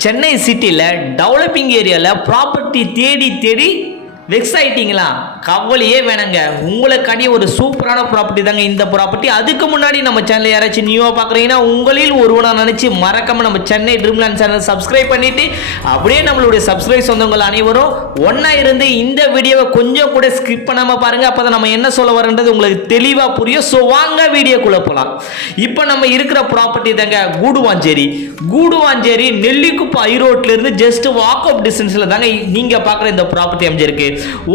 சென்னை சிட்டியில் டெவலப்பிங் ஏரியாவில் ப்ராப்பர்ட்டி தேடி தேடி வெக்ஸ் ஆகிட்டிங்களா கவலையே வேணுங்க. உங்களுக்காண்டி ஒரு சூப்பரான ப்ராப்பர்ட்டி தாங்க இந்த ப்ராப்பர்ட்டி அதுக்கு முன்னாடி நம்ம சேனல் யாராச்சும் நியூவாக பார்க்குறீங்கன்னா உங்களில் ஒருவனாக நினச்சி மறக்காம நம்ம சென்னை ட்ரீம்லேண்ட் சேனல் சப்ஸ்கிரைப் பண்ணிட்டு அப்படியே நம்மளுடைய சப்ஸ்கிரைப் சொந்தங்கள் அனைவரும் ஒன்றா இருந்து இந்த வீடியோவை கொஞ்சம் கூட ஸ்கிப் பண்ணாமல் பாருங்க. அப்போ தான் நம்ம என்ன சொல்ல வரன்றது உங்களுக்கு தெளிவாக புரியும். ஸோ வாங்க வீடியோக்குள்ளே போகலாம் இப்போ நம்ம இருக்கிற ப்ராப்பர்ட்டி தாங்க கூடுவாஞ்சேரி. கூடுவாஞ்சேரி நெல்லிக்குப்பம் ஐரோட்ல இருந்து ஜஸ்ட் வாக் அப் டிஸ்டன்ஸில் தாங்க நீங்கள் பார்க்குற இந்த ப்ராப்பர்ட்டி அமைஞ்சிருக்கு.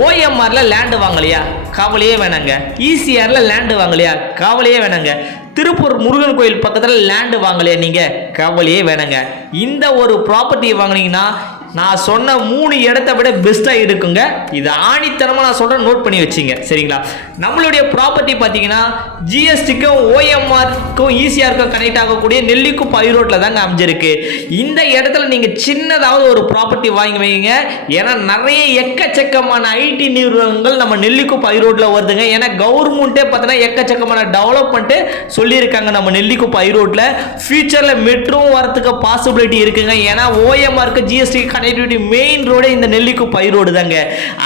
ஓஎம்ஆர்ல லேண்டு வாங்கலையா? கவலையே வேணாங்க. ஈசிஆரில் லேண்டு வாங்கலையா? கவலையே வேணாங்க. திருப்பூர் முருகன் கோயில் பக்கத்தில் லேண்டு வாங்கலையா நீங்கள் கவலையே வேணாங்க. இந்த ஒரு ப்ராப்பர்ட்டி வாங்குனீங்கன்னா நான் சொன்ன மூணு இடத்த விட பெஸ்ட்டாக இருக்குங்க. இது ஆணித்தனமாக நான் சொல்கிறேன் நோட் பண்ணி வச்சிங்க. சரிங்களா? நம்மளுடைய ப்ராப்பர்ட்டி பார்த்தீங்கன்னா ஜிஎஸ்டிக்கும் ஓஎம்ஆருக்கும் ஈஸியாருக்கும் கனெக்ட் ஆகக்கூடிய நெல்லிக்கும் பயிரோட்டில் தாங்க அமைஞ்சிருக்கு. இந்த இடத்துல நீங்கள் சின்னதாவது ஒரு ப்ராப்பர்ட்டி வாங்கி வைங்க. ஏன்னா நிறைய எக்கச்சக்கமான ஐடி நிறுவனங்கள் நம்ம நெல்லிக்கும் பயிரோட்டில் வருதுங்க. ஏன்னா கவர்மெண்ட்டே பார்த்தீங்கன்னா எக்கச்சக்கமான டெவலப்மெண்ட்டு சொல்லியிருக்காங்க நம்ம நெல்லிக்கும் பயிரோட்டில் ஃபியூச்சரில் மெட்ரோவும் வரத்துக்கு பாசிபிலிட்டி இருக்குங்க. ஏன்னா ஓஎம்ஆருக்கு ஜிஎஸ்டி கனெக்டிவிட்டி மெயின் ரோடே இந்த நெல்லிக்கு பை ரோடு தாங்க.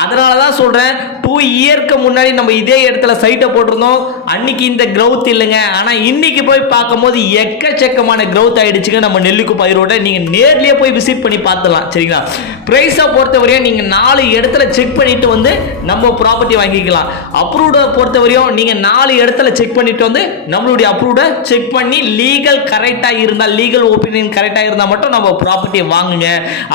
அதனால தான் சொல்கிறேன் டூ இயர்க்கு முன்னாடி நம்ம இதே இடத்துல சைட்டை போட்டிருந்தோம். அன்னைக்கு இந்த க்ரௌத் இல்லைங்க. ஆனால் இன்னைக்கு போய் பார்க்கும்போது எக்கச்சக்கமான க்ரௌத் ஆயிடுச்சுங்க நம்ம நெல்லிக்கு பயிரோட ரோடை நீங்கள் நேர்லேயே போய் விசிட் பண்ணி பார்த்துலாம் சரிங்களா? ப்ரைஸை பொறுத்தவரையும் நீங்கள் நாலு இடத்துல செக் பண்ணிட்டு வந்து நம்ம ப்ராப்பர்ட்டி வாங்கிக்கலாம். அப்ரூவ்டை பொறுத்தவரையும் நீங்கள் நாலு இடத்துல செக் பண்ணிட்டு வந்து நம்மளுடைய அப்ரூவ்டை செக் பண்ணி லீகல் கரெக்டாக இருந்தால் லீகல் ஒப்பீனியன் கரெக்டாக இருந்தால் மட்டும் நம்ம ப்ராப்பர்ட்டியை வாங்குங்க.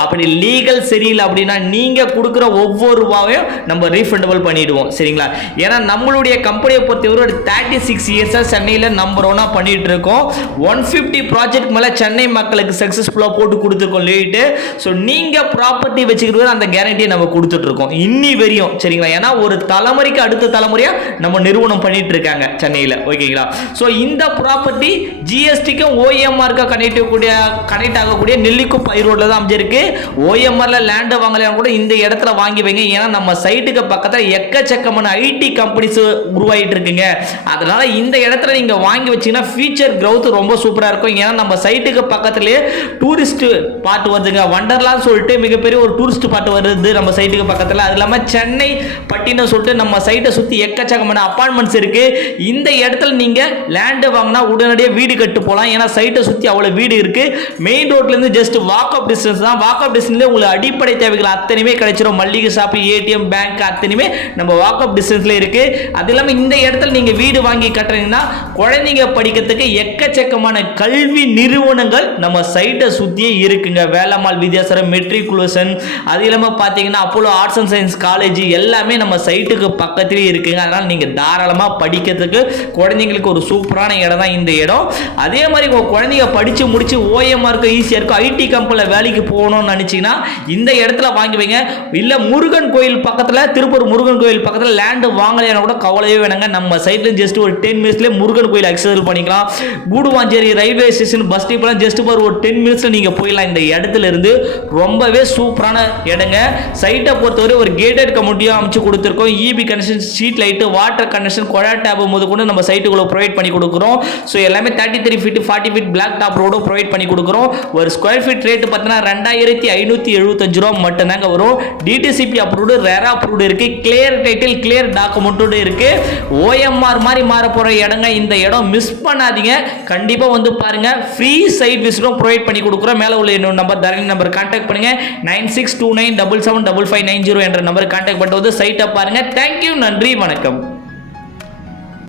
அப்படி லீகல் சரியில்லை அப்படின்னா நீங்கள் கொடுக்குற ஒவ்வொரு ரூபாவையும் நம்ம ரீஃபண்டபிள் பண்ணிடுவோம். சரிங்களா? ஏன்னா நம்மளுடைய கம்பெனியை பொறுத்தவரை ஒரு தேர்ட்டி சிக்ஸ் இயர்ஸாக சென்னையில் நம்பர் ஒன்னாக பண்ணிட்டு இருக்கோம். ஒன் ஃபிஃப்டி ப்ராஜெக்ட் மேலே சென்னை மக்களுக்கு சக்ஸஸ்ஃபுல்லாக போட்டு கொடுத்துருக்கோம் லேட்டு ஸோ நீங்கள் ப்ராப்பர்ட்டி வச்சுக்கிறது அந்த கேரண்டியை நம்ம கொடுத்துட்ருக்கோம் இன்னி வரையும் சரிங்களா? ஏன்னா ஒரு தலைமுறைக்கு அடுத்த தலைமுறையாக நம்ம நிறுவனம் பண்ணிட்டு இருக்காங்க சென்னையில். ஓகேங்களா? ஸோ இந்த ப்ராப்பர்ட்டி ஜிஎஸ்டிக்கும் ஓஎம்ஆருக்கும் கனெக்ட் கூடிய கனெக்ட் ஆகக்கூடிய நெல்லிக்கும் பை ரோட்டில் தான் அமைஞ்சிருக்கு. ஓஎம்ஆர்ல லேண்டை வாங்கலாம் கூட இந்த இடத்துல வாங்கி வைங்க. ஏன்னா நம்ம சைட்டுக்கு பக்கத்தில் எக்கச்சக்கமான ஐடி கம்பெனிஸ் உருவாகிட்டு இருக்குங்க அதனால இந்த இடத்துல நீங்கள் வாங்கி வச்சீங்கன்னா ஃபியூச்சர் க்ரௌத் ரொம்ப சூப்பராக இருக்கும். ஏன்னா நம்ம சைட்டுக்கு பக்கத்துலேயே டூரிஸ்ட் பாட்டு வருதுங்க. வண்டர்லான்னு சொல்லிட்டு மிகப்பெரிய ஒரு டூரிஸ்ட் பாட்டு வருது நம்ம சைட்டுக்கு பக்கத்தில். அது இல்லாமல் சென்னை பட்டினம் சொல்லிட்டு நம்ம சைட்டை சுற்றி எக்கச்சக்கமான அப்பார்ட்மெண்ட்ஸ் இருக்குது இந்த இடத்துல நீங்கள் லேண்டு வாங்கினா உடனடியாக வீடு கட்டு போகலாம் ஏன்னா சைட்டை சுற்றி அவ்வளோ வீடு இருக்குது மெயின் ரோட்லேருந்து ஜஸ்ட் வாக் அப் டிஸ்டன்ஸ் தான். வாக் அப் டிஸ்டன்ஸ்லேயே உங்களுக்கு அடிப்படை தேவைகள் அத்தனையுமே கிடைச்சிரும். மல்லிகை ஷாப்பு ஏடிஎம் பேங்க் அத்தனையுமே நம்ம வாக் அப் டிஸ்டன்ஸில் இருக்கு. அது இல்லாமல் இந்த இடத்துல நீங்கள் வீடு வாங்கி கட்டுறீங்கன்னா குழந்தைங்க படிக்கிறதுக்கு எக்கச்சக்கமான கல்வி நிறுவனங்கள் நம்ம சைட்டை சுற்றியே இருக்குங்க. வேலம்மாள் வித்யாசரம் மெட்ரிகுலேஷன் அது இல்லாமல் பார்த்தீங்கன்னா Apollo arts and science college எல்லாமே நம்ம சைட்டுக்கு பக்கத்துலேயே இருக்குங்க. அதனால் நீங்கள் தாராளமாக படிக்கிறதுக்கு குழந்தைங்களுக்கு ஒரு சூப்பரான இடம் தான் இந்த இடம். அதே மாதிரி உங்கள் குழந்தைங்க படித்து முடிச்சு ஓஎம்ஆருக்கு ஈஸியாக இருக்கும். ஐடி கம்பெனியில் வேலைக்கு போகணும்னு நினச்சிங்கன்னா இந்த இடத்துல வாங்கி வைங்க. இல்லை முருகன் கோயில் பக்கத்தில் திருப்பூர் முருகன் கோயில் பக்கத்தில் லேண்டு வாங்கலையான கூட கவலையே வேணுங்க. நம்ம சைட்டில் ஜஸ்ட் ஒரு டென் மினிட்ஸ்லேயே முருகன் கோயில் அக்சஸ் பண்ணிக்கலாம். கூடுவாஞ்சேரி ரயில்வே ஸ்டேஷன் பஸ் ஸ்டாப்லாம் ஜஸ்ட் ஒரு ஒரு டென் மினிட்ஸில் நீங்கள் போயிடலாம். இந்த இடத்துல இருந்து ரொம்பவே சூப்பரான இடங்க. சைட்டை பொறுத்தவரை ஒரு கேட்டட் கம்யூனிட்டியாக அமைச்சு கொடுத்துருக்கோம். EB connection street light water connection கொழா tap போது கூட நம்ம சைட்டுக்குள்ளே ப்ரொவைட் பண்ணி கொடுக்குறோம். ஸோ எல்லாமே thirty three feet forty feet block top ரோடும் ப்ரொவைட் பண்ணி கொடுக்குறோம். ஒரு ஸ்கொயர் ஃபீட் ரேட்டு பார்த்தீங்கன்னா ரெண்டாயிரத்தி ஐநூற்றி எழுபத்தஞ்சு ரூபா மட்டும்தாங்க வரும். டிடிசிபி அப்ரூவ்டு ரேரா அப்ரூவ்டு இருக்கு. கிளியர் டைட்டில் கிளியர் டாக்குமெண்ட்டோடு இருக்கு. ஓஎம்ஆர் மாதிரி மாற போகிற இடங்க இந்த இடம் மிஸ் பண்ணாதீங்க. கண்டிப்பாக வந்து பாருங்க. ஃப்ரீ சைட் விசிட்டும் ப்ரொவைட் பண்ணி கொடுக்குறோம். மேலே உள்ள என்னோட நம்பர் தரணி நம்பர் கான்டாக்ட் பண்ணுங்க. Nine six two nine double seven double five nine zero என்ற நம்பர் கான்டாக்ட் பண்ணிட்டு சைட்டை பாருங்க. தேங்க்யூ நன்றி வணக்கம்.